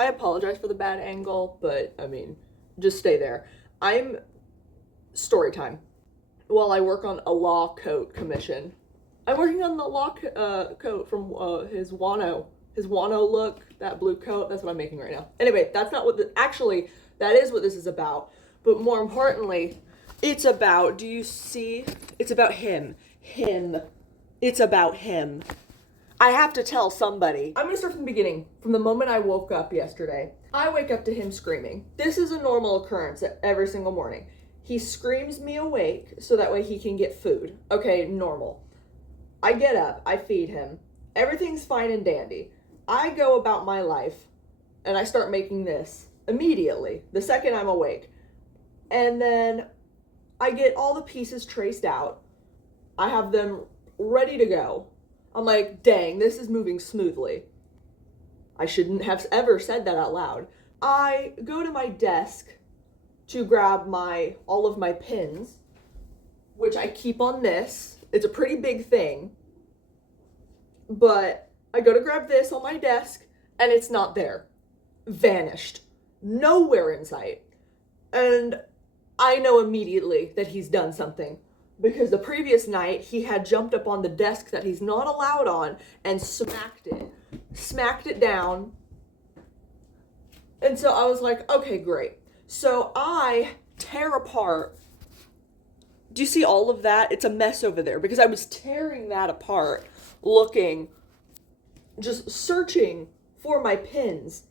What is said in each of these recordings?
I apologize for the bad angle, but I mean, just stay there. I'm story time. While I work on a law coat commission, I'm working on the law coat from his Wano look, that blue coat. That's what I'm making right now. Anyway, that's not what actually, that is what this is about. But more importantly, it's about, do you see? It's about him. Him. It's about him. I have to tell somebody. I'm gonna start from the beginning. From the moment I woke up yesterday, I wake up to him screaming. This is a normal occurrence every single morning. He screams me awake so that way he can get food. Okay, normal. I get up, I feed him. Everything's fine and dandy. I go about my life and I start making this immediately, the second I'm awake. And then I get all the pieces traced out. I have them ready to go. I'm like, dang, this is moving smoothly. I shouldn't have ever said that out loud. I go to my desk to grab all of my pins, which I keep on this. It's a pretty big thing. But I go to grab this on my desk and it's not there. Vanished. Nowhere in sight. And I know immediately that he's done something. Because the previous night, he had jumped up on the desk that he's not allowed on and smacked it. Smacked it down. And so I was like, okay, great. So I tear apart. Do you see all of that? It's a mess over there because I was tearing that apart, looking, just searching for my pins.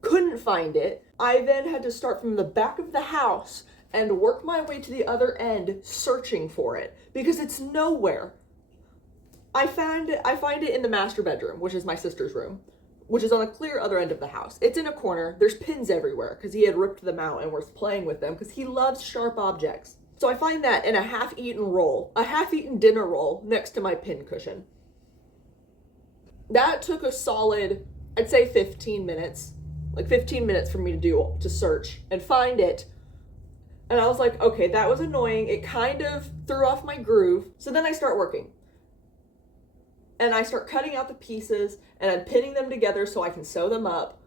Couldn't find it. I then had to start from the back of the house and work my way to the other end searching for it because it's nowhere. I find it in the master bedroom, which is my sister's room, which is on the clear other end of the house. It's in a corner. There's pins everywhere because he had ripped them out and was playing with them because he loves sharp objects. So I find that in a half-eaten dinner roll next to my pin cushion. That took a solid, I'd say 15 minutes, like 15 minutes for me to search and find it. And I was like, okay, that was annoying. It kind of threw off my groove. So then I start working. And I start cutting out the pieces and I'm pinning them together so I can sew them up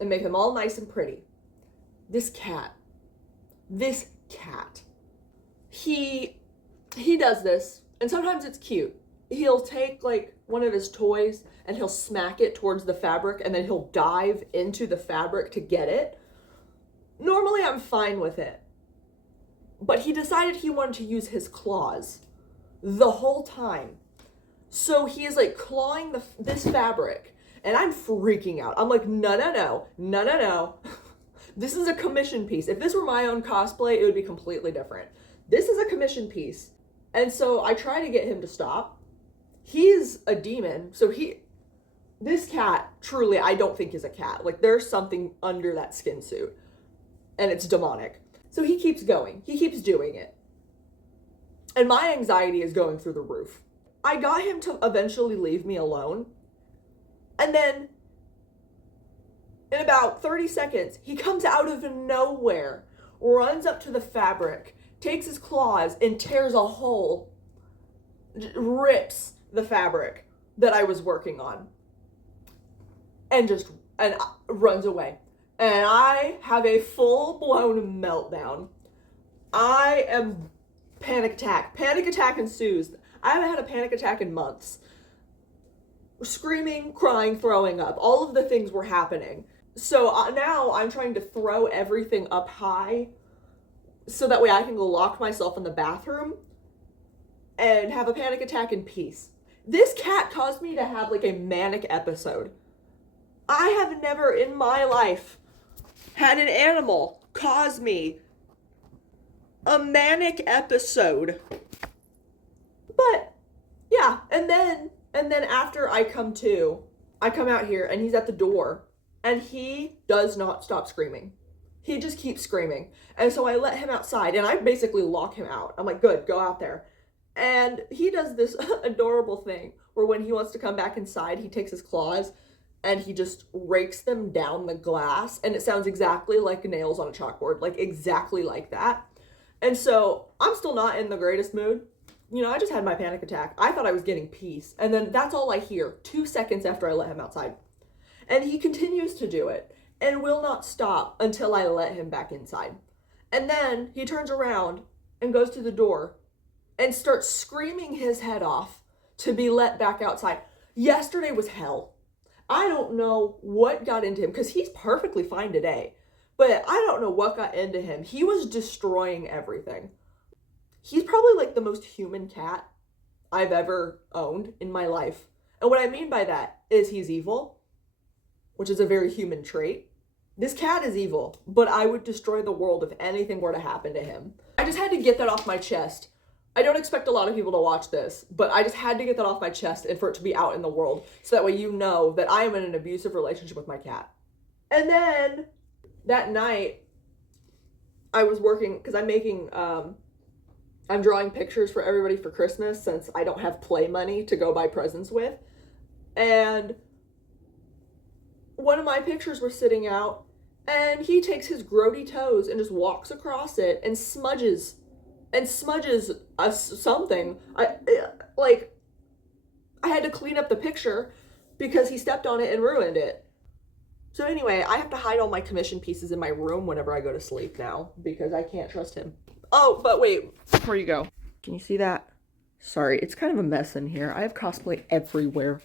and make them all nice and pretty. This cat, he does this, and sometimes it's cute. He'll take like one of his toys and he'll smack it towards the fabric and then he'll dive into the fabric to get it. Normally I'm fine with it. But he decided he wanted to use his claws the whole time. So he is like clawing this fabric and I'm freaking out. I'm like, no. This is a commission piece. If this were my own cosplay, it would be completely different. This is a commission piece. And so I try to get him to stop. He's a demon. So this cat, truly, I don't think is a cat. Like there's something under that skin suit and it's demonic. So he keeps going. He keeps doing it. And my anxiety is going through the roof. I got him to eventually leave me alone. And then in about 30 seconds, he comes out of nowhere, runs up to the fabric, takes his claws and tears a hole, rips the fabric that I was working on and runs away. And I have a full-blown meltdown. I am panic attack. Panic attack ensues. I haven't had a panic attack in months. Screaming, crying, throwing up. All of the things were happening. So now I'm trying to throw everything up high so that way I can go lock myself in the bathroom and have a panic attack in peace. This cat caused me to have like a manic episode. I have never in my life had an animal cause me a manic episode. But yeah, and then after I come out here and he's at the door and he does not stop screaming. He just keeps screaming. And so I let him outside and I basically lock him out. I'm like, good, go out there. And he does this adorable thing where when he wants to come back inside, he takes his claws and he just rakes them down the glass. And it sounds exactly like nails on a chalkboard, like exactly like that. And so I'm still not in the greatest mood. You know, I just had my panic attack. I thought I was getting peace. And then that's all I hear 2 seconds after I let him outside. And he continues to do it and will not stop until I let him back inside. And then he turns around and goes to the door and starts screaming his head off to be let back outside. Yesterday was hell. I don't know what got into him because he's perfectly fine today. But I don't know what got into him. He was destroying everything. He's probably like the most human cat I've ever owned in my life. And what I mean by that is he's evil, which is a very human trait. This cat is evil, but I would destroy the world if anything were to happen to him. I just had to get that off my chest. I don't expect a lot of people to watch this, but I just had to get that off my chest and for it to be out in the world so that way you know that I am in an abusive relationship with my cat. And then that night, I was working because I'm drawing pictures for everybody for Christmas since I don't have play money to go buy presents with. And one of my pictures was sitting out and he takes his grody toes and just walks across it and smudges something. I had to clean up the picture because he stepped on it and ruined it. So anyway, I have to hide all my commission pieces in my room whenever I go to sleep now because I can't trust him. Oh, but wait, before you go, can you see that? Sorry, it's kind of a mess in here. I have cosplay everywhere,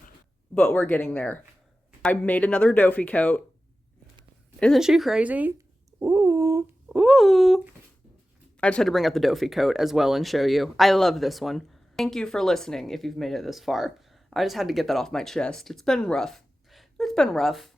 but we're getting there. I made another Dofi coat. Isn't she crazy? Ooh, ooh. I just had to bring up the Dofi coat as well and show you. I love this one. Thank you for listening if you've made it this far. I just had to get that off my chest. It's been rough. It's been rough.